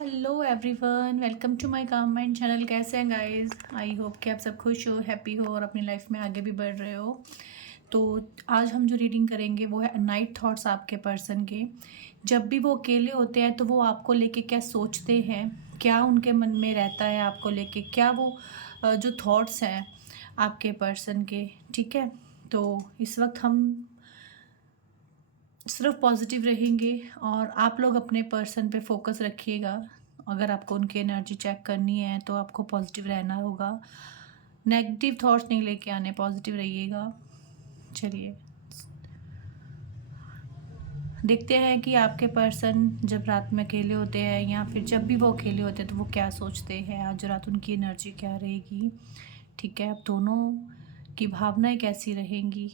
Hello everyone, welcome to my calm mind channel. कैसे हैं guys? I hope कि आप सब खुश हो, हैप्पी हो और अपनी लाइफ में आगे भी बढ़ रहे हो। तो आज हम जो रीडिंग करेंगे वो है नाइट थॉट्स आपके पर्सन के। जब भी वो अकेले होते हैं तो वो आपको लेके क्या सोचते हैं, क्या उनके मन में रहता है आपको लेके, क्या वो जो थॉट्स हैं आपके पर्सन के। ठीक है, तो इस वक्त हम सिर्फ पॉजिटिव रहेंगे और आप लोग अपने पर्सन पे फोकस रखिएगा। अगर आपको उनकी एनर्जी चेक करनी है तो आपको पॉजिटिव रहना होगा, नेगेटिव थॉट्स नहीं लेके आने, पॉजिटिव रहिएगा। चलिए देखते हैं कि आपके पर्सन जब रात में अकेले होते हैं या फिर जब भी वो अकेले होते हैं तो वो क्या सोचते हैं, आज रात उनकी एनर्जी क्या रहेगी। ठीक है, अब दोनों की भावनाएं कैसी रहेंगी,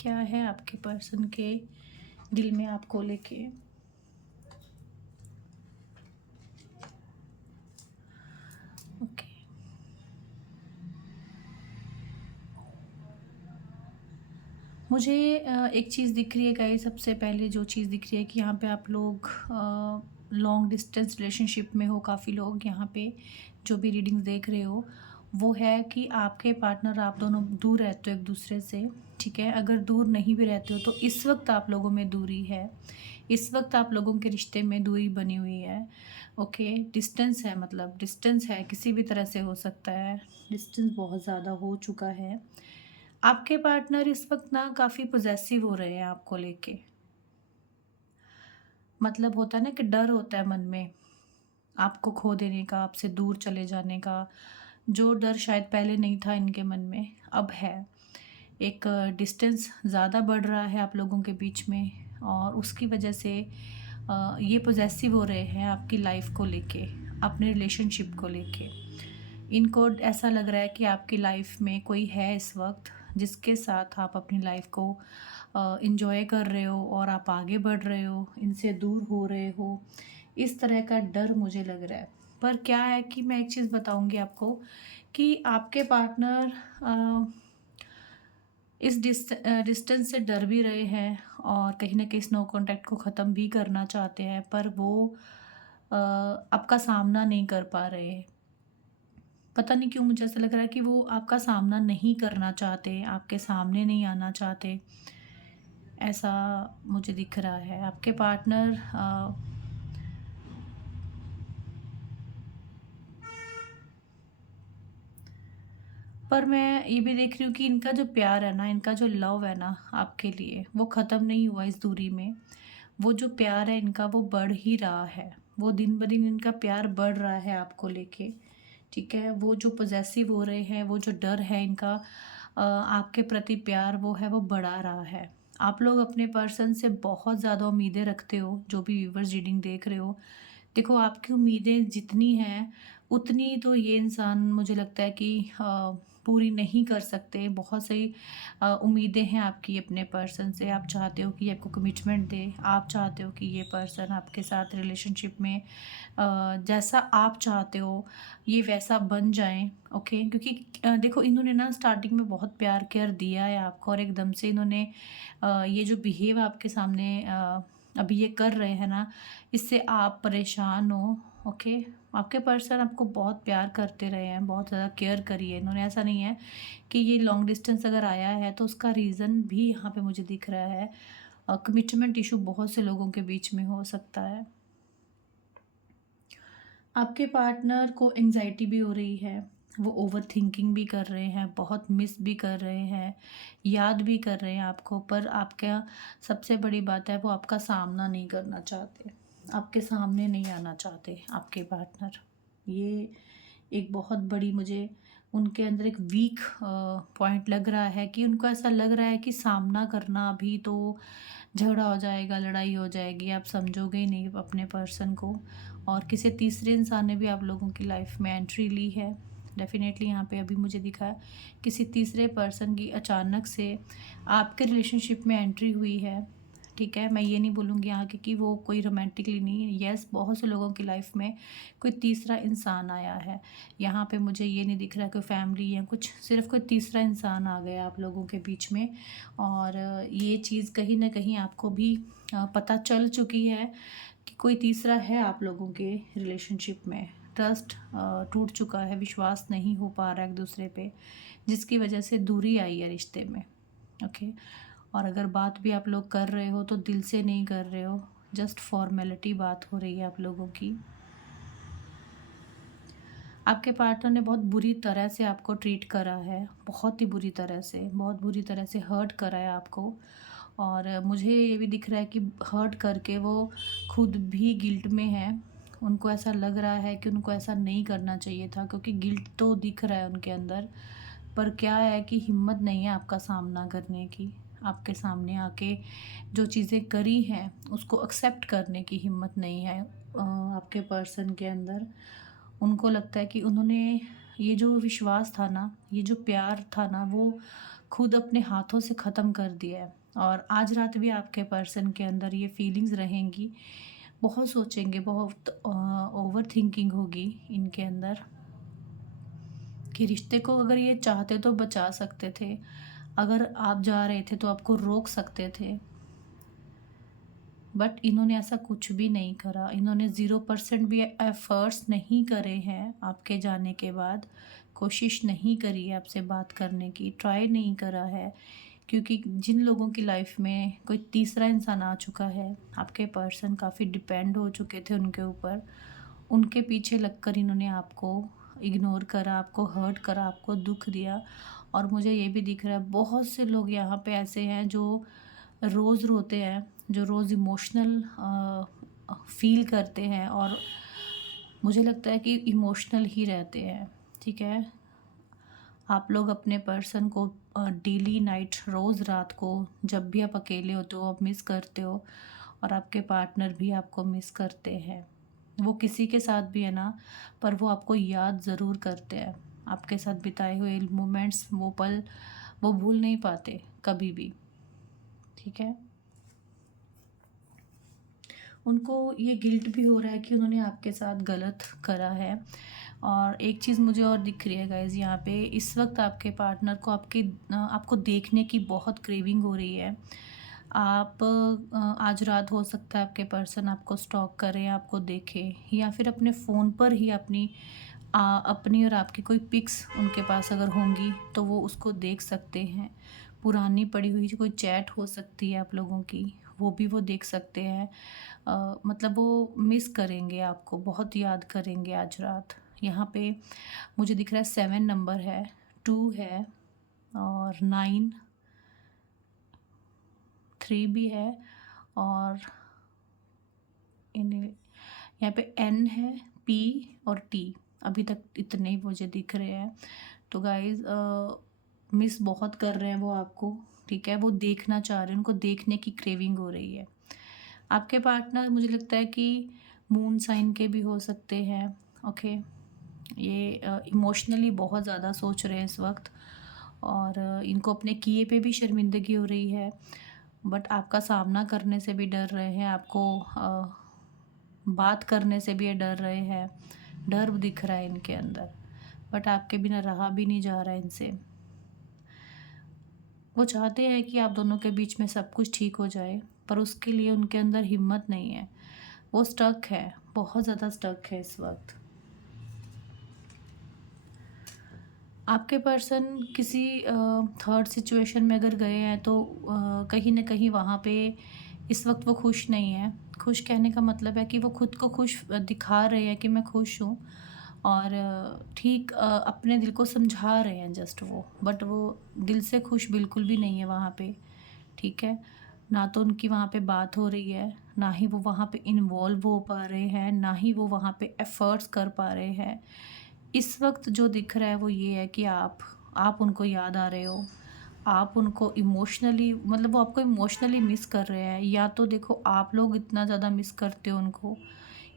क्या है आपके पर्सन के दिल में आपको लेके। ओके, मुझे एक चीज़ दिख रही है गाइस। सबसे पहले जो चीज़ दिख रही है कि यहाँ पे आप लोग लॉन्ग डिस्टेंस रिलेशनशिप में हो। काफ़ी लोग यहाँ पे जो भी रीडिंग्स देख रहे हो वो है कि आपके पार्टनर, आप दोनों दूर रहते हो एक दूसरे से। ठीक है, अगर दूर नहीं भी रहते हो तो इस वक्त आप लोगों में दूरी है, इस वक्त आप लोगों के रिश्ते में दूरी बनी हुई है। ओके, डिस्टेंस है, मतलब डिस्टेंस है, किसी भी तरह से हो सकता है। डिस्टेंस बहुत ज़्यादा हो चुका है। आपके पार्टनर इस वक्त ना काफ़ी पॉसेसिव हो रहे हैं आपको लेके। मतलब होता है ना कि डर होता है मन में आपको खो देने का, आपसे दूर चले जाने का। जो डर शायद पहले नहीं था इनके मन में, अब है। एक डिस्टेंस ज़्यादा बढ़ रहा है आप लोगों के बीच में और उसकी वजह से ये पॉसेसिव हो रहे हैं आपकी लाइफ को लेके, अपने रिलेशनशिप को लेके। इनको ऐसा लग रहा है कि आपकी लाइफ में कोई है इस वक्त जिसके साथ आप अपनी लाइफ को इंजॉय कर रहे हो और आप आगे बढ़ रहे हो, इनसे दूर हो रहे हो। इस तरह का डर मुझे लग रहा है। पर क्या है कि मैं एक चीज़ बताऊंगी आपको कि आपके पार्टनर इस डिस्टेंस से डर भी रहे हैं और कहीं ना कहीं स्नो कॉन्टैक्ट को ख़त्म भी करना चाहते हैं, पर वो आपका सामना नहीं कर पा रहे हैं। पता नहीं क्यों मुझे ऐसा लग रहा है कि वो आपका सामना नहीं करना चाहते, आपके सामने नहीं आना चाहते। ऐसा मुझे दिख रहा है आपके पार्टनर। पर मैं ये भी देख रही हूँ कि इनका जो प्यार है ना, इनका जो लव है ना आपके लिए, वो ख़त्म नहीं हुआ इस दूरी में। वो जो प्यार है इनका वो बढ़ ही रहा है। वो दिन ब दिन इनका प्यार बढ़ रहा है आपको लेके। ठीक है, वो जो पॉसेसिव हो रहे हैं, वो जो डर है इनका आपके प्रति प्यार वो है, वो बढ़ा रहा है। आप लोग अपने पर्सन से बहुत ज़्यादा उम्मीदें रखते हो, जो भी व्यूवर्स रीडिंग देख रहे हो। देखो, आपकी उम्मीदें जितनी हैं उतनी तो ये इंसान मुझे लगता है कि पूरी नहीं कर सकते। बहुत सही उम्मीदें हैं आपकी अपने पर्सन से। आप चाहते हो कि ये आपको कमिटमेंट दे, आप चाहते हो कि ये पर्सन आपके साथ रिलेशनशिप में जैसा आप चाहते हो ये वैसा बन जाए। ओके, क्योंकि देखो, इन्होंने ना स्टार्टिंग में बहुत प्यार केयर दिया है आपको और एकदम से इन्होंने ये जो बिहेव आपके सामने अभी ये कर रहे हैं ना, इससे आप परेशान हो। ओके, आपके पर्सन आपको बहुत प्यार करते रहे हैं, बहुत ज़्यादा केयर करी है इन्होंने। ऐसा नहीं है कि ये लॉन्ग डिस्टेंस अगर आया है तो उसका रीज़न भी यहाँ पे मुझे दिख रहा है। कमिटमेंट इशू बहुत से लोगों के बीच में हो सकता है। आपके पार्टनर को एंजाइटी भी हो रही है, वो ओवर थिंकिंग भी कर रहे हैं, बहुत मिस भी कर रहे हैं, याद भी कर रहे हैं आपको। पर आपका सबसे बड़ी बात है, वो आपका सामना नहीं करना चाहते, आपके सामने नहीं आना चाहते आपके पार्टनर। ये एक बहुत बड़ी मुझे उनके अंदर एक वीक पॉइंट लग रहा है कि उनको ऐसा लग रहा है कि सामना करना अभी तो झगड़ा हो जाएगा, लड़ाई हो जाएगी, आप समझोगे ही नहीं अपने पर्सन को। और किसी तीसरे इंसान ने भी आप लोगों की लाइफ में एंट्री ली है। डेफिनेटली यहाँ पे अभी मुझे दिखा है किसी तीसरे पर्सन की अचानक से आपके रिलेशनशिप में एंट्री हुई है। ठीक है, मैं ये नहीं बोलूँगी यहाँ के कि वो कोई रोमांटिकली नहीं, यस बहुत से लोगों की लाइफ में कोई तीसरा इंसान आया है। यहाँ पे मुझे ये नहीं दिख रहा है कोई फैमिली या कुछ, सिर्फ कोई तीसरा इंसान आ गया आप लोगों के बीच में। और ये चीज़ कहीं ना कहीं आपको भी पता चल चुकी है कि कोई तीसरा है आप लोगों के रिलेशनशिप में। ट्रस्ट टूट चुका है, विश्वास नहीं हो पा रहा है एक दूसरे पे, जिसकी वजह से दूरी आई है रिश्ते में। ओके। और अगर बात भी आप लोग कर रहे हो तो दिल से नहीं कर रहे हो, जस्ट फॉर्मेलिटी बात हो रही है आप लोगों की। आपके पार्टनर ने बहुत बुरी तरह से आपको ट्रीट करा है, बहुत ही बुरी तरह से, बहुत बुरी तरह से हर्ट करा है आपको। और मुझे ये भी दिख रहा है कि हर्ट करके वो खुद भी गिल्ट में है। उनको ऐसा लग रहा है कि उनको ऐसा नहीं करना चाहिए था, क्योंकि गिल्ट तो दिख रहा है उनके अंदर। पर क्या है कि हिम्मत नहीं है आपका सामना करने की, आपके सामने आके जो चीज़ें करी हैं उसको एक्सेप्ट करने की हिम्मत नहीं है आपके पर्सन के अंदर। उनको लगता है कि उन्होंने ये जो विश्वास था ना, ये जो प्यार था ना, वो खुद अपने हाथों से ख़त्म कर दिया है। और आज रात भी आपके पर्सन के अंदर ये फीलिंग्स रहेंगी, बहुत सोचेंगे, बहुत ओवर थिंकिंग होगी इनके अंदर कि रिश्ते को अगर ये चाहते तो बचा सकते थे, अगर आप जा रहे थे तो आपको रोक सकते थे। बट इन्होंने ऐसा कुछ भी नहीं करा, इन्होंने 0% भी एफर्ट्स नहीं करे हैं आपके जाने के बाद। कोशिश नहीं करी है आपसे बात करने की, ट्राई नहीं करा है। क्योंकि जिन लोगों की लाइफ में कोई तीसरा इंसान आ चुका है, आपके पर्सन काफ़ी डिपेंड हो चुके थे उनके ऊपर, उनके पीछे लगकर इन्होंने आपको इग्नोर करा, आपको हर्ट करा, आपको दुख दिया। और मुझे ये भी दिख रहा है बहुत से लोग यहाँ पे ऐसे हैं जो रोज़ रोते हैं, जो रोज़ इमोशनल फील करते हैं, और मुझे लगता है कि इमोशनल ही रहते हैं। ठीक है, आप लोग अपने पर्सन को डेली नाइट, रोज़ रात को, जब भी आप अकेले होते हो आप मिस करते हो, और आपके पार्टनर भी आपको मिस करते हैं। वो किसी के साथ भी है ना, पर वो आपको याद ज़रूर करते हैं। आपके साथ बिताए हुए मोमेंट्स, वो पल वो भूल नहीं पाते कभी भी। ठीक है, उनको ये गिल्ट भी हो रहा है कि उन्होंने आपके साथ गलत करा है। और एक चीज़ मुझे और दिख रही है गाइज़, यहाँ पे इस वक्त आपके पार्टनर को आपको देखने की बहुत क्रेविंग हो रही है। आप आज रात हो सकता है आपके पर्सन आपको स्टॉक करे, आपको देखे, या फिर अपने फ़ोन पर ही अपनी और आपकी कोई पिक्स उनके पास अगर होंगी तो वो उसको देख सकते हैं। पुरानी पड़ी हुई जो कोई चैट हो सकती है आप लोगों की, वो भी वो देख सकते हैं। मतलब वो मिस करेंगे आपको, बहुत याद करेंगे आज रात। यहाँ पे मुझे दिख रहा है 7 नंबर है, 2 है, और 9, 3 भी है, और इन यहाँ पे N है, P और T। अभी तक इतने ही मुझे दिख रहे हैं। तो गाइज़ मिस बहुत कर रहे हैं वो आपको। ठीक है, वो देखना चाह रहे हैं, उनको देखने की क्रेविंग हो रही है। आपके पार्टनर मुझे लगता है कि मून साइन के भी हो सकते हैं। ओके, ये इमोशनली बहुत ज़्यादा सोच रहे हैं इस वक्त, और इनको अपने किए पे भी शर्मिंदगी हो रही है। बट आपका सामना करने से भी डर रहे हैं, आपको बात करने से भी ये डर रहे हैं। डर दिख रहा है इनके अंदर, बट आपके बिना रहा भी नहीं जा रहा है इनसे। वो चाहते हैं कि आप दोनों के बीच में सब कुछ ठीक हो जाए, पर उसके लिए उनके अंदर हिम्मत नहीं है। वो स्टक है, बहुत ज़्यादा स्टक है इस वक्त। आपके पर्सन किसी थर्ड सिचुएशन में अगर गए हैं तो कहीं न कहीं वहाँ पे इस वक्त वो खुश नहीं है। खुश कहने का मतलब है कि वो खुद को खुश दिखा रहे हैं कि मैं खुश हूँ, और ठीक अपने दिल को समझा रहे हैं जस्ट वो, बट वो दिल से खुश बिल्कुल भी नहीं है वहाँ पे। ठीक है, ना तो उनकी वहाँ पे बात हो रही है, ना ही वो वहाँ पे इन्वॉल्व हो पा रहे हैं, ना ही वो वहाँ पे एफ़र्ट्स कर पा रहे हैं। इस वक्त जो दिख रहा है वो ये है कि आप उनको याद आ रहे हो, आप उनको इमोशनली, मतलब वो आपको इमोशनली मिस कर रहे हैं। या तो देखो आप लोग इतना ज़्यादा मिस करते हो उनको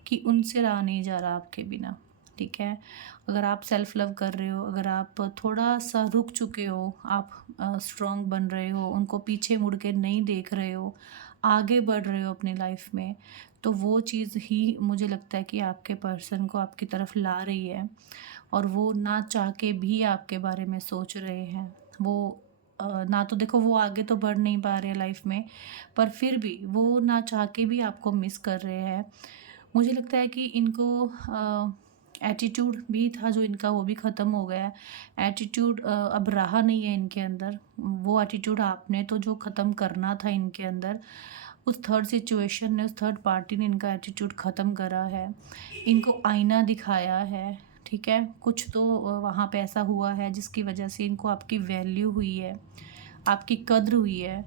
कि उनसे रहा नहीं जा रहा आपके बिना। ठीक है, अगर आप सेल्फ लव कर रहे हो, अगर आप थोड़ा सा रुक चुके हो, आप स्ट्रॉन्ग बन रहे हो, उनको पीछे मुड़ के नहीं देख रहे हो, आगे बढ़ रहे हो अपनी लाइफ में, तो वो चीज़ ही मुझे लगता है कि आपके पर्सन को आपकी तरफ ला रही है। और वो ना चाह के भी आपके बारे में सोच रहे हैं। वो ना तो देखो वो आगे तो बढ़ नहीं पा रहे हैं लाइफ में, पर फिर भी वो ना चाह के भी आपको मिस कर रहे हैं। मुझे लगता है कि इनको एटीट्यूड भी था जो इनका, वो भी ख़त्म हो गया है। एटीट्यूड अब रहा नहीं है इनके अंदर। वो एटीट्यूड आपने तो जो ख़त्म करना था इनके अंदर, उस थर्ड सिचुएशन ने, उस थर्ड पार्टी ने इनका एटीट्यूड ख़त्म करा है। इनको आईना दिखाया है, ठीक है? कुछ तो वहाँ पे ऐसा हुआ है जिसकी वजह से इनको आपकी वैल्यू हुई है, आपकी कद्र हुई है,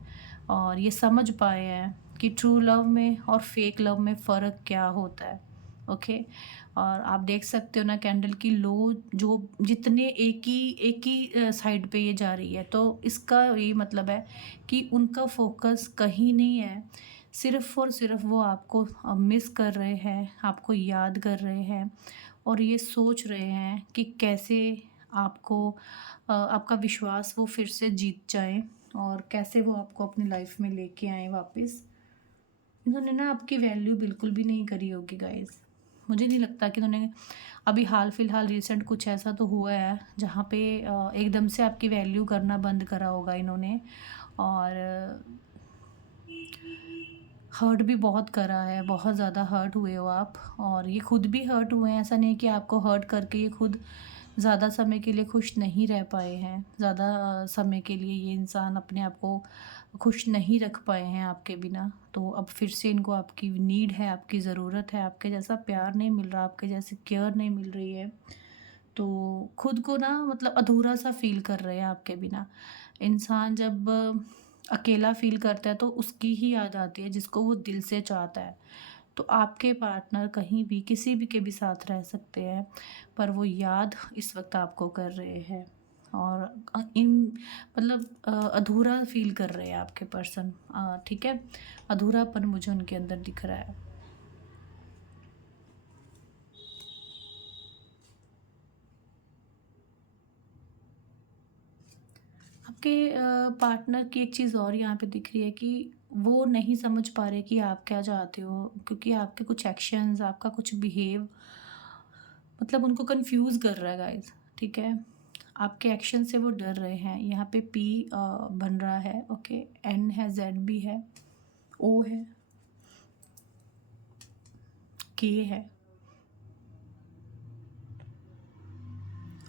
और ये समझ पाए हैं कि ट्रू लव में और फेक लव में फ़र्क क्या होता है। ओके। और आप देख सकते हो ना कैंडल की लो जो जितने एक ही साइड पे ये जा रही है, तो इसका ये मतलब है कि उनका फोकस कहीं नहीं है। सिर्फ़ और सिर्फ़ वो आपको मिस कर रहे हैं, आपको याद कर रहे हैं, और ये सोच रहे हैं कि कैसे आपको आपका विश्वास वो फिर से जीत जाएँ, और कैसे वो आपको अपनी लाइफ में लेके आएँ वापस। इन्होंने ना आपकी वैल्यू बिल्कुल भी नहीं करी होगी गाइस। मुझे नहीं लगता कि इन्होंने अभी हाल फिलहाल रिसेंट कुछ ऐसा तो हुआ है जहाँ पे एकदम से आपकी वैल्यू करना बंद करा होगा इन्होंने। और हर्ट भी बहुत करा है, बहुत ज़्यादा हर्ट हुए हो आप, और ये खुद भी हर्ट हुए हैं। ऐसा नहीं कि आपको हर्ट करके ये खुद ज़्यादा समय के लिए खुश नहीं रह पाए हैं। ज़्यादा समय के लिए ये इंसान अपने आप को खुश नहीं रख पाए हैं आपके बिना। तो अब फिर से इनको आपकी नीड है, आपकी ज़रूरत है, आपके जैसा प्यार नहीं मिल रहा, आपके जैसी केयर नहीं मिल रही है। तो खुद को ना मतलब अधूरा-सा फ़ील कर रहे हैं आपके बिना। इंसान जब अकेला फ़ील करता है तो उसकी ही याद आती है जिसको वो दिल से चाहता है। तो आपके पार्टनर कहीं भी किसी भी के भी साथ रह सकते हैं, पर वो याद इस वक़्त आपको कर रहे हैं, और इन मतलब अधूरा फ़ील कर रहे हैं आपके पर्सन, ठीक है? अधूरापन मुझे उनके अंदर दिख रहा है। आपके पार्टनर की एक चीज़ और यहाँ पे दिख रही है कि वो नहीं समझ पा रहे कि आप क्या चाहते हो, क्योंकि आपके कुछ एक्शंस, आपका कुछ बिहेव मतलब उनको कंफ्यूज कर रहा है गाइस, ठीक है? आपके एक्शन से वो डर रहे हैं। यहाँ पे पी बन रहा है, ओके, एन है, जेड भी है, ओ है, के है,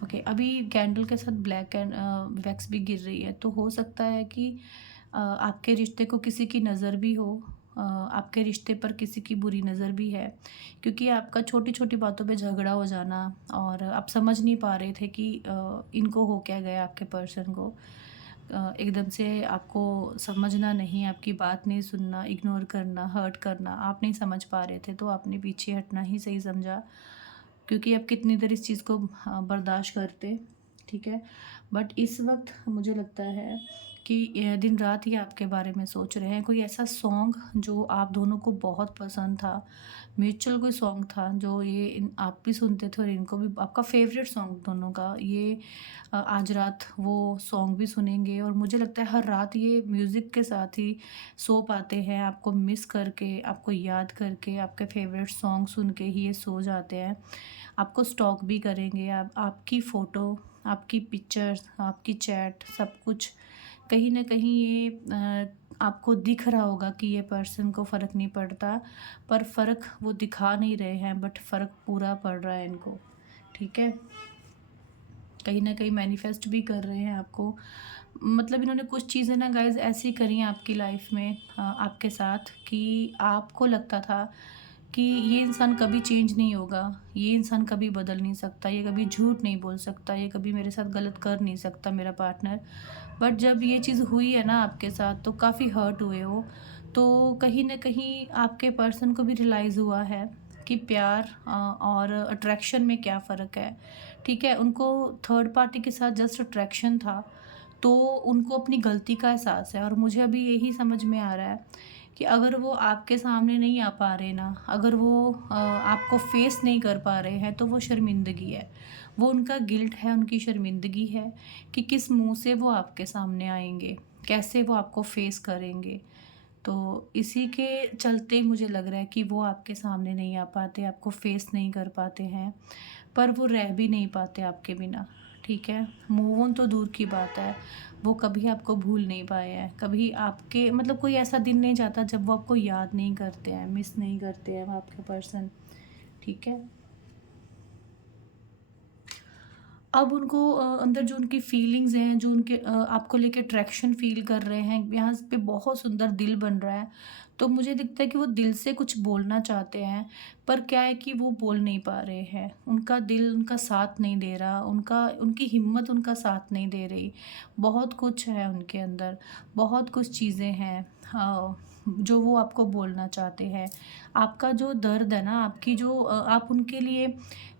ओके। अभी कैंडल के साथ ब्लैक एंड वैक्स भी गिर रही है, तो हो सकता है कि आपके रिश्ते को किसी की नज़र भी हो, आपके रिश्ते पर किसी की बुरी नज़र भी है, क्योंकि आपका छोटी छोटी बातों पे झगड़ा हो जाना, और आप समझ नहीं पा रहे थे कि इनको हो क्या गया आपके पर्सन को। एकदम से आपको समझना नहीं, आपकी बात नहीं सुनना, इग्नोर करना, हर्ट करना, आप नहीं समझ पा रहे थे, तो आपने पीछे हटना ही सही समझा, क्योंकि आप कितनी देर इस चीज़ को बर्दाश्त करते, ठीक है? बट इस वक्त मुझे लगता है कि दिन रात ही आपके बारे में सोच रहे हैं। कोई ऐसा सॉन्ग जो आप दोनों को बहुत पसंद था, म्यूचुअल कोई सॉन्ग था जो ये आप भी सुनते थे और इनको भी, आपका फेवरेट सॉन्ग दोनों का ये, आज रात वो सॉन्ग भी सुनेंगे, और मुझे लगता है हर रात ये म्यूज़िक के साथ ही सो पाते हैं, आपको मिस करके, आपको याद करके, आपके फेवरेट सॉन्ग सुन के ही ये सो जाते हैं। आपको स्टॉक भी करेंगे, आप आपकी फ़ोटो, आपकी पिक्चर्स, आपकी चैट, सब कुछ कहीं न कहीं ये आपको दिख रहा होगा कि ये पर्सन को फ़र्क नहीं पड़ता, पर फ़र्क वो दिखा नहीं रहे हैं, बट फ़र्क पूरा पड़ रहा है इनको, ठीक है? कहीं न कहीं मैनिफेस्ट भी कर रहे हैं आपको। मतलब इन्होंने कुछ चीज़ें ना गाइज़ ऐसी करी हैं आपकी लाइफ़ में, आपके साथ, कि आपको लगता था कि ये इंसान कभी चेंज नहीं होगा, ये इंसान कभी बदल नहीं सकता, ये कभी झूठ नहीं बोल सकता, ये कभी मेरे साथ गलत कर नहीं सकता मेरा पार्टनर। बट जब ये चीज़ हुई है ना आपके साथ, तो काफ़ी हर्ट हुए हो। तो कहीं न कहीं आपके पर्सन को भी रियलाइज़ हुआ है कि प्यार और अट्रैक्शन में क्या फ़र्क है, ठीक है? उनको थर्ड पार्टी के साथ जस्ट अट्रैक्शन था, तो उनको अपनी गलती का एहसास है, और मुझे अभी यही समझ में आ रहा है कि अगर वो आपके सामने नहीं आ पा रहे ना, अगर वो आपको फेस नहीं कर पा रहे हैं, तो वो शर्मिंदगी है। वो उनका गिल्ट है, उनकी शर्मिंदगी है कि किस मुँह से वो आपके सामने आएँगे, कैसे वो आपको फेस करेंगे। तो इसी के चलते मुझे लग रहा है कि वो आपके सामने नहीं आ पाते, आपको फेस नहीं कर पाते हैं, पर वो रह भी नहीं पाते आपके बिना, ठीक है? मूव ऑन तो दूर की बात है, वो कभी आपको भूल नहीं पाए हैं, कभी आपके मतलब कोई ऐसा दिन नहीं जाता जब वो आपको याद नहीं करते हैं, मिस नहीं करते हैं वो आपके पर्सन, ठीक है? अब उनको अंदर जो उनकी फीलिंग्स हैं, जो उनके आपको लेके अट्रैक्शन फ़ील कर रहे हैं, यहाँ पे बहुत सुंदर दिल बन रहा है। तो मुझे दिखता है कि वो दिल से कुछ बोलना चाहते हैं, पर क्या है कि वो बोल नहीं पा रहे हैं। उनका दिल उनका साथ नहीं दे रहा, उनकी हिम्मत उनका साथ नहीं दे रही। बहुत कुछ है उनके अंदर, बहुत कुछ चीज़ें हैं जो वो आपको बोलना चाहते हैं। आपका जो दर्द है ना, आपकी जो आप उनके लिए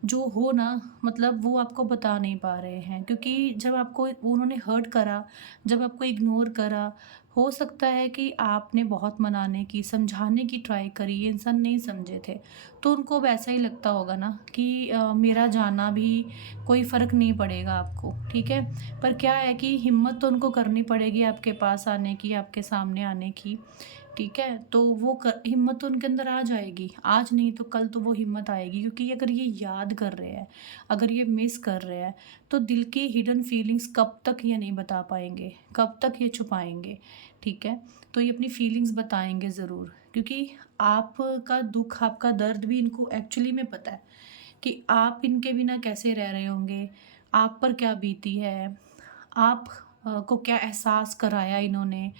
जो हो ना, मतलब वो आपको बता नहीं पा रहे हैं, क्योंकि जब आपको उन्होंने हर्ट करा, जब आपको इग्नोर करा, हो सकता है कि आपने बहुत मनाने की, समझाने की ट्राई करी, ये इंसान नहीं समझे थे। तो उनको अब ऐसा ही लगता होगा ना कि मेरा जाना भी कोई फ़र्क नहीं पड़ेगा आपको, ठीक है? पर क्या है कि हिम्मत तो उनको करनी पड़ेगी आपके पास आने की, आपके सामने आने की। ठीक है? तो वो हिम्मत तो उनके अंदर आ जाएगी। आज नहीं तो कल तो वो हिम्मत आएगी, क्योंकि अगर ये याद कर रहे हैं, अगर ये मिस कर रहे हैं, तो दिल की हिडन फीलिंग्स कब तक ये नहीं बता पाएँगे, कब तक ये छुपाएँगे, ठीक है? तो ये अपनी फीलिंग्स बताएँगे ज़रूर, क्योंकि आपका दुःख, आपका दर्द भी इनको एक्चुअली में पता है कि आप इनके बिना कैसे रह रहे होंगे, आप पर क्या बीती है, आप को क्या एहसास कराया इन्होंने,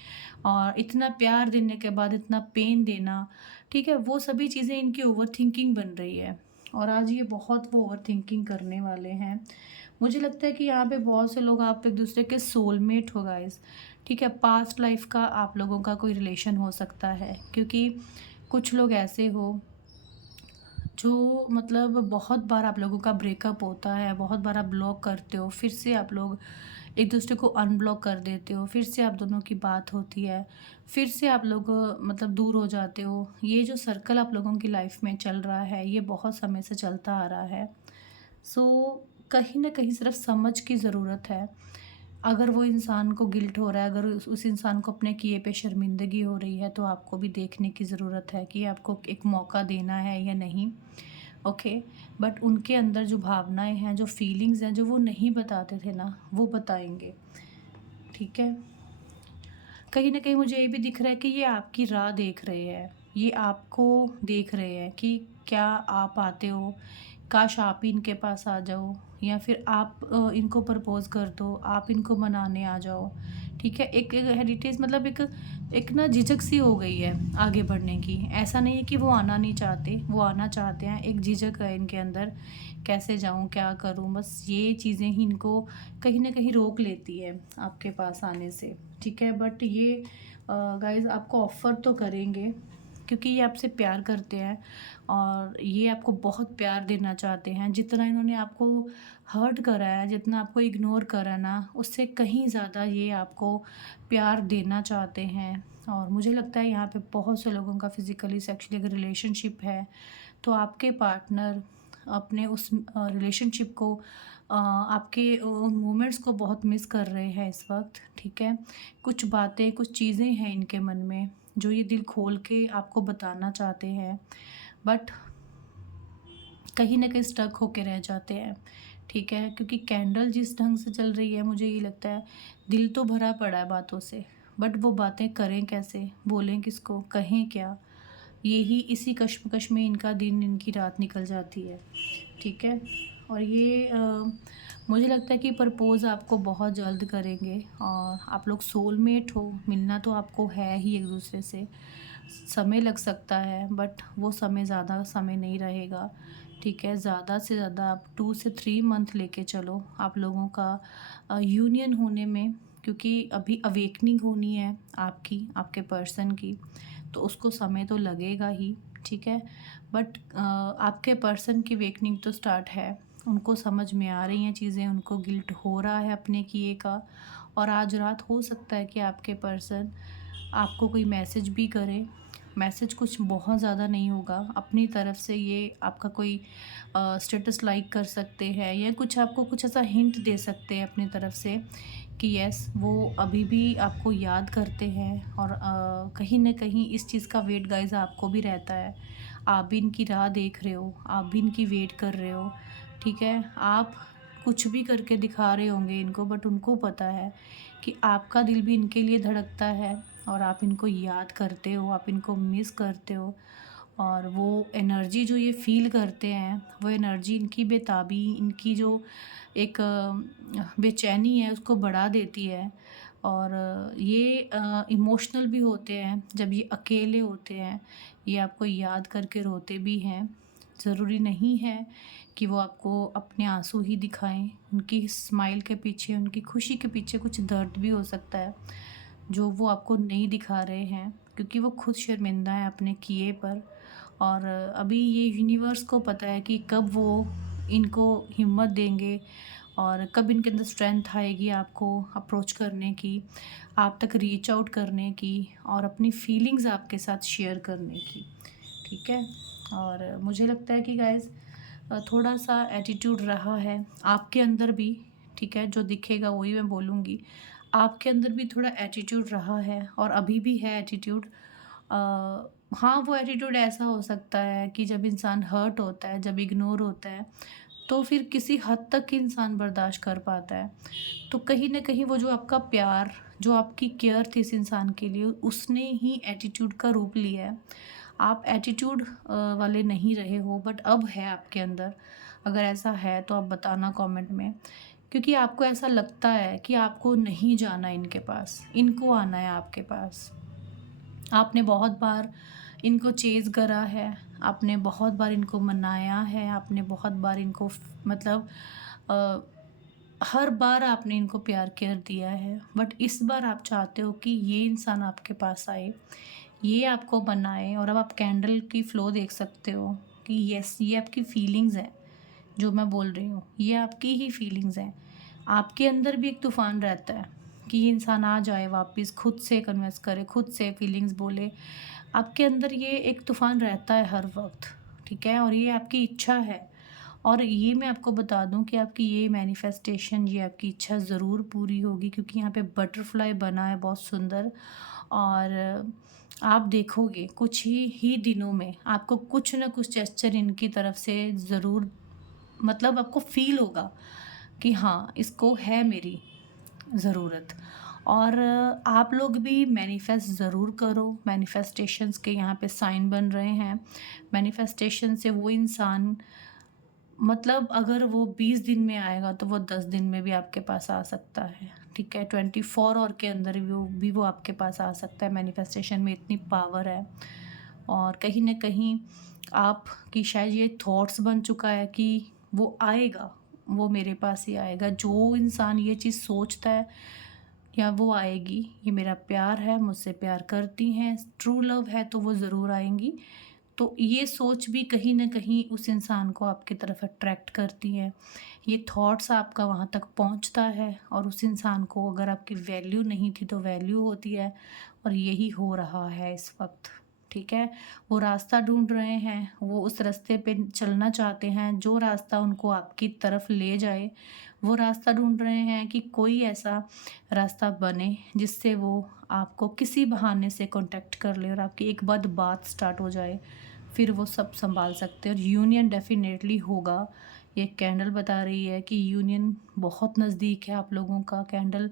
और इतना प्यार देने के बाद इतना पेन देना, ठीक है? वो सभी चीज़ें इनकी ओवरथिंकिंग बन रही है, और आज ये बहुत वो ओवरथिंकिंग करने वाले हैं। मुझे लगता है कि यहाँ पे बहुत से लोग आप एक-दूसरे के सोलमेट हो गाइज़, ठीक है? पास्ट लाइफ़ का आप लोगों का कोई रिलेशन हो सकता है, क्योंकि कुछ लोग ऐसे हो जो मतलब बहुत बार आप लोगों का ब्रेकअप होता है, बहुत बार आप ब्लॉक करते हो, फिर से आप लोग एक-दूसरे को अनब्लॉक कर देते हो, फिर से आप दोनों की बात होती है, फिर से आप लोग मतलब दूर हो जाते हो। ये जो सर्कल आप लोगों की लाइफ में चल रहा है, ये बहुत समय से चलता आ रहा है। सो कहीं न कहीं सिर्फ़ समझ की ज़रूरत है। अगर वो इंसान को गिल्ट हो रहा है, अगर उस इंसान को अपने किए पे शर्मिंदगी हो रही है, तो आपको भी देखने की ज़रूरत है कि आपको एक मौका देना है या नहीं। ओके, बट उनके अंदर जो भावनाएँ हैं, जो फीलिंग्स हैं, जो वो नहीं बताते थे ना, वो बताएँगे, ठीक है? कहीं न कहीं मुझे ये भी दिख रहा है कि ये आपकी राह देख रहे हैं। ये आपको देख रहे हैं कि क्या आप आते हो, काश आप ही इनके पास आ जाओ, या फिर आप इनको प्रपोज़ कर दो, आप इनको मनाने आ जाओ, ठीक है? एक एक हेरिटेज मतलब एक एक ना झिझक-सी हो गई है आगे बढ़ने की। ऐसा नहीं है कि वो आना नहीं चाहते, वो आना चाहते हैं, एक झिझक है इनके अंदर, कैसे जाऊँ, क्या करूँ? बस ये चीज़ें ही इनको कहीं न कहीं रोक लेती है आपके पास आने से, ठीक है? बट ये गाइज़ आपको ऑफ़र तो करेंगे, क्योंकि ये आपसे प्यार करते हैं, और ये आपको बहुत प्यार देना चाहते हैं। जितना इन्होंने आपको हर्ट करा है, जितना आपको इग्नोर करा ना, उससे कहीं ज़्यादा ये आपको प्यार देना चाहते हैं। और मुझे लगता है यहाँ पे बहुत से लोगों का फ़िज़िकली, सेक्सुअली अगर रिलेशनशिप है, तो आपके पार्टनर अपने उस रिलेशनशिप को आपके उन मोमेंट्स को बहुत मिस कर रहे हैं इस वक़्त, ठीक है? कुछ बातें, कुछ चीज़ें हैं इनके मन में, जो ये दिल खोल के आपको बताना चाहते हैं, बट कहीं न कहीं स्टक होके रह जाते हैं, ठीक है? क्योंकि कैंडल जिस ढंग से चल रही है, मुझे ये लगता है दिल तो भरा पड़ा है बातों से, बट वो बातें करें कैसे? बोलें किसको? कहें क्या? यही इसी कश्मकश में इनका दिन, इनकी रात निकल जाती है, ठीक है? और ये मुझे लगता है कि प्रपोज़ आपको बहुत जल्द करेंगे, और आप लोग सोलमेट हो, मिलना तो आपको है ही एक-दूसरे से। समय लग सकता है, बट वो समय ज़्यादा समय नहीं रहेगा, ठीक है? ज़्यादा से ज़्यादा आप 2 से 3 मंथ लेके चलो आप लोगों का यूनियन होने में, क्योंकि अभी अवेकनिंग होनी है आपकी, आपके पर्सन की, तो उसको समय तो लगेगा ही, ठीक है? बट आपके पर्सन की अवेकनिंग तो स्टार्ट है, उनको समझ में आ रही हैं चीज़ें, उनको गिल्ट हो रहा है अपने किए का, और आज रात हो सकता है कि आपके पर्सन आपको कोई मैसेज भी करे। मैसेज कुछ बहुत ज़्यादा नहीं होगा, अपनी तरफ से ये आपका कोई स्टेटस लाइक कर सकते हैं, या कुछ आपको कुछ ऐसा हिंट दे सकते हैं अपनी तरफ से कि यस वो अभी भी आपको याद करते हैं, और कहीं न कहीं इस चीज़ का वेट गाइज़ आपको भी रहता है। आप भी इनकी राह देख रहे हो, आप भी इनकी वेट कर रहे हो, ठीक है? आप कुछ भी करके दिखा रहे होंगे इनको, बट उनको पता है कि आपका दिल भी इनके लिए धड़कता है, और आप इनको याद करते हो, आप इनको मिस करते हो। और वो एनर्जी जो ये फ़ील करते हैं, वो एनर्जी इनकी बेताबी, इनकी जो एक बेचैनी है उसको बढ़ा देती है। और ये इमोशनल भी होते हैं जब ये अकेले होते हैं, ये आपको याद करके रोते भी हैं। ज़रूरी नहीं है कि वो आपको अपने आँसू ही दिखाएँ, उनकी स्माइल के पीछे, उनकी खुशी के पीछे कुछ दर्द भी हो सकता है, जो वो आपको नहीं दिखा रहे हैं, क्योंकि वो खुद शर्मिंदा हैं अपने किए पर। और अभी ये यूनिवर्स को पता है कि कब वो इनको हिम्मत देंगे, और कब इनके अंदर स्ट्रेंथ आएगी आपको अप्रोच करने की, आप तक रीच आउट करने की, और अपनी फीलिंग्स आपके साथ शेयर करने की, ठीक है? और मुझे लगता है कि गाइज़ थोड़ा-सा एटीट्यूड रहा है आपके अंदर भी, ठीक है? जो दिखेगा वही मैं बोलूँगी। आपके अंदर भी थोड़ा एटीट्यूड रहा है, और अभी भी है एटीट्यूड। हाँ, वो एटीट्यूड ऐसा हो सकता है कि जब इंसान हर्ट होता है, जब इग्नोर होता है, तो फिर किसी हद तक इंसान बर्दाश्त कर पाता है। तो कहीं न कहीं वो जो आपका प्यार, जो आपकी केयर थी इस इंसान के लिए, उसने ही एटीट्यूड का रूप लिया है। आप एटीट्यूड वाले नहीं रहे हो, बट अब है आपके अंदर। अगर ऐसा है तो आप बताना कमेंट में, क्योंकि आपको ऐसा लगता है कि आपको नहीं जाना इनके पास, इनको आना है आपके पास। आपने बहुत बार इनको चेज़ करा है, आपने बहुत बार इनको मनाया है, आपने बहुत बार इनको मतलब अ, हर बार आपने इनको प्यार केयर दिया है, बट इस बार आप चाहते हो कि ये इंसान आपके पास आए, ये आपको बनाए। और अब आप कैंडल की फ़्लो देख सकते हो कि यस, ये आपकी फीलिंग्स हैं, जो मैं बोल रही हूँ, ये आपकी ही फीलिंग्स हैं। आपके अंदर भी एक तूफ़ान रहता है कि ये इंसान आ जाए वापस, खुद से कन्विंस करे, खुद से फीलिंग्स बोले। आपके अंदर ये एक तूफ़ान रहता है हर वक़्त, ठीक है? और ये आपकी इच्छा है, और ये मैं आपको बता दूँ कि आपकी ये मैनिफेस्टेशन, ये आपकी इच्छा ज़रूर पूरी होगी, क्योंकि यहाँ पे बटरफ्लाई बना है बहुत सुंदर। और आप देखोगे कुछ ही दिनों में आपको कुछ ना कुछ जेस्चर इनकी तरफ से ज़रूर, मतलब आपको फ़ील होगा कि हाँ, इसको है मेरी ज़रूरत। और आप लोग भी मैनिफेस्ट ज़रूर करो। मैनिफेस्टेशंस के यहाँ पे साइन बन रहे हैं। मैनिफेस्टेशन से वो इंसान, मतलब अगर वो 20 दिन में आएगा तो वो 10 दिन में भी आपके पास आ सकता है, ठीक है? 24 आवर के अंदर वो आपके पास आ सकता है। मैनिफेस्टेशन में इतनी पावर है। और कहीं न कहीं आपकी शायद ये थॉट्स बन चुका है कि वो आएगा, वो मेरे पास ही आएगा। जो इंसान ये चीज़ सोचता है, या वो आएगी, ये मेरा प्यार है, मुझसे प्यार करती हैं, ट्रू लव है, तो वो ज़रूर आएँगी। तो ये सोच भी कहीं न कहीं उस इंसान को आपकी तरफ अट्रैक्ट करती है। ये थॉट्स आपका वहाँ तक पहुँचता है, और उस इंसान को अगर आपकी वैल्यू नहीं थी तो वैल्यू होती है, और यही हो रहा है इस वक़्त, ठीक है? वो रास्ता ढूँढ रहे हैं, वो उस रास्ते पे चलना चाहते हैं, जो रास्ता उनको आपकी तरफ ले जाए, वो रास्ता ढूँढ रहे हैं कि कोई ऐसा रास्ता बने जिससे वो आपको किसी बहाने से कॉन्टैक्ट कर ले, और आपकी एक बाद बात स्टार्ट हो जाए, फिर वो सब सँभाल सकते हैं, और यूनियन डेफ़िनेटली होगा। ये कैंडल बता रही है कि यूनियन बहुत नज़दीक है आप लोगों का। कैंडल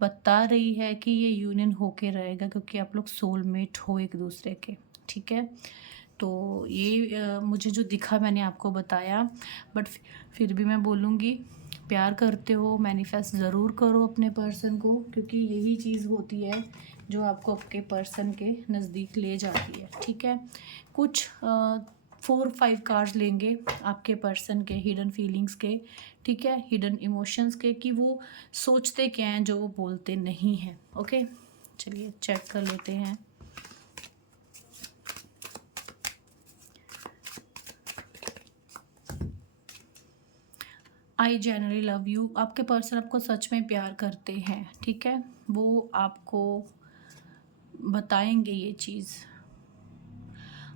बता रही है कि ये यूनियन होके रहेगा, क्योंकि आप लोग सोलमेट हो एक-दूसरे के, ठीक है? तो ये मुझे जो दिखा मैंने आपको बताया, बट फिर भी मैं बोलूँगी, प्यार करते हो, मैनिफेस्ट ज़रूर करो अपने पर्सन को, क्योंकि यही चीज़ होती है जो आपको आपके पर्सन के नज़दीक ले जाती है, ठीक है? कुछ 4-5 कार्ड्स लेंगे आपके पर्सन के हिडन फीलिंग्स के, ठीक है? हिडन इमोशंस के, कि वो सोचते क्या हैं जो वो बोलते नहीं हैं, ओके? चलिए चेक कर लेते हैं। I genuinely love you. आपके पर्सन आपको सच में प्यार करते हैं, ठीक है? वो आपको बताएँगे ये चीज़।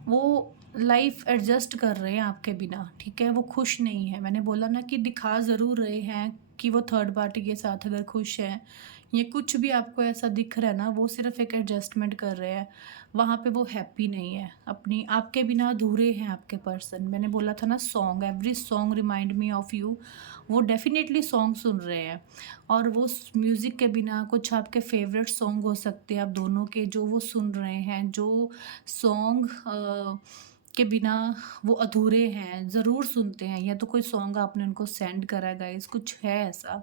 वो लाइफ एडजस्ट कर रहे हैं आपके बिना, ठीक है? वो खुश नहीं है। मैंने बोला ना कि दिखा ज़रूर रहे हैं कि वो थर्ड पार्टी के साथ अगर खुश हैं या कुछ भी आपको ऐसा दिख रहा है ना, वो सिर्फ़ एक एडजस्टमेंट कर रहे हैं, वहाँ पे वो हैप्पी नहीं है। अपनी आपके बिना अधूरे हैं आपके पर्सन। मैंने बोला था ना song, every song remind me of you, वो डेफ़िनेटली सॉन्ग सुन रहे हैं। और वो म्यूज़िक के बिना कुछ आपके फेवरेट सॉन्ग हो सकते हैं आप दोनों के, जो वो सुन रहे हैं, जो सॉन्ग के बिना वो अधूरे हैं, ज़रूर सुनते हैं, या तो कोई सॉन्ग आपने उनको सेंड करा है गाइस, कुछ है ऐसा।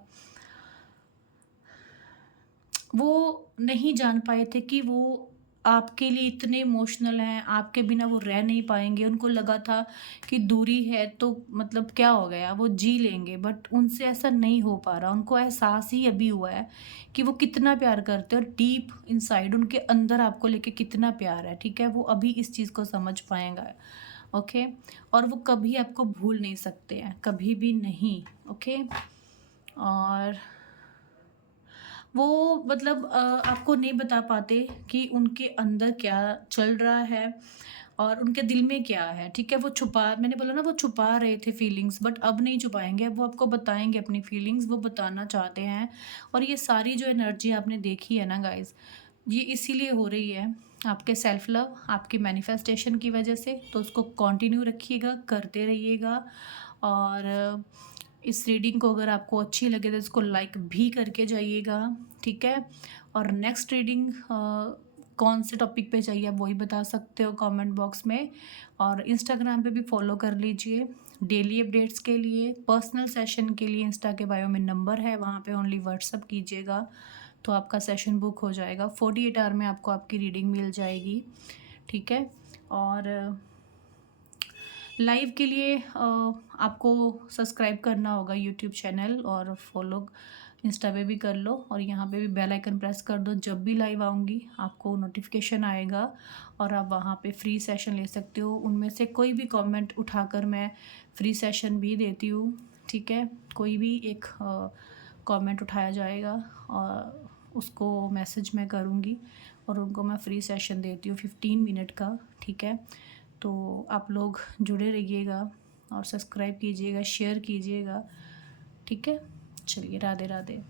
वो नहीं जान पाए थे कि वो आपके लिए इतने इमोशनल हैं, आपके बिना वो रह नहीं पाएँगे। उनको लगा था कि दूरी है तो मतलब क्या हो गया, वो जी लेंगे, बट उनसे ऐसा नहीं हो पा रहा। उनको एहसास ही अभी हुआ है कि वो कितना प्यार करते हैं और डीप इनसाइड उनके अंदर आपको लेके कितना प्यार है, ठीक है? वो अभी इस चीज़ को समझ पाएँगा, ओके? और वो कभी आपको भूल नहीं सकते हैं, कभी भी नहीं, ओके? और वो मतलब आपको नहीं बता पाते कि उनके अंदर क्या चल रहा है और उनके दिल में क्या है, ठीक है? वो छुपा मैंने बोला ना वो छुपा रहे थे फीलिंग्स, बट अब नहीं छुपाएँगे, अब वो आपको बताएँगे अपनी फीलिंग्स, वो बताना चाहते हैं। और ये सारी जो एनर्जी आपने देखी है ना गाइज़, ये इसीलिए हो रही है, आपके सेल्फ लव, आपकी मैनिफेस्टेशन की वजह से। तो उसको कंटिन्यू रखिएगा, करते रहिएगा। और इस रीडिंग को अगर आपको अच्छी लगे तो इसको लाइक भी करके जाइएगा, ठीक है? और नेक्स्ट रीडिंग कौन से टॉपिक पे चाहिए आप वही बता सकते हो कमेंट बॉक्स में। और इंस्टाग्राम पे भी फॉलो कर लीजिए डेली अपडेट्स के लिए। पर्सनल सेशन के लिए इंस्टा के बायो में नंबर है, वहाँ पे ओनली व्हाट्सअप कीजिएगा तो आपका सेशन बुक हो जाएगा। 48 आवर में आपको आपकी रीडिंग मिल जाएगी, ठीक है? और लाइव के लिए आपको सब्सक्राइब करना होगा यूट्यूब चैनल, और फॉलो इंस्टा पे भी कर लो, और यहाँ पे भी बेल आइकन प्रेस कर दो। जब भी लाइव आऊँगी आपको नोटिफिकेशन आएगा और आप वहाँ पे फ्री सेशन ले सकते हो। उनमें से कोई भी कमेंट उठाकर मैं फ्री सेशन भी देती हूँ, ठीक है? कोई भी एक कमेंट उठाया जाएगा और उसको मैसेज मैं करूँगी और उनको मैं फ्री सेशन देती हूँ 15 मिनट का, ठीक है? तो आप लोग जुड़े रहिएगा और सब्सक्राइब कीजिएगा, शेयर कीजिएगा, ठीक है? चलिए, राधे राधे।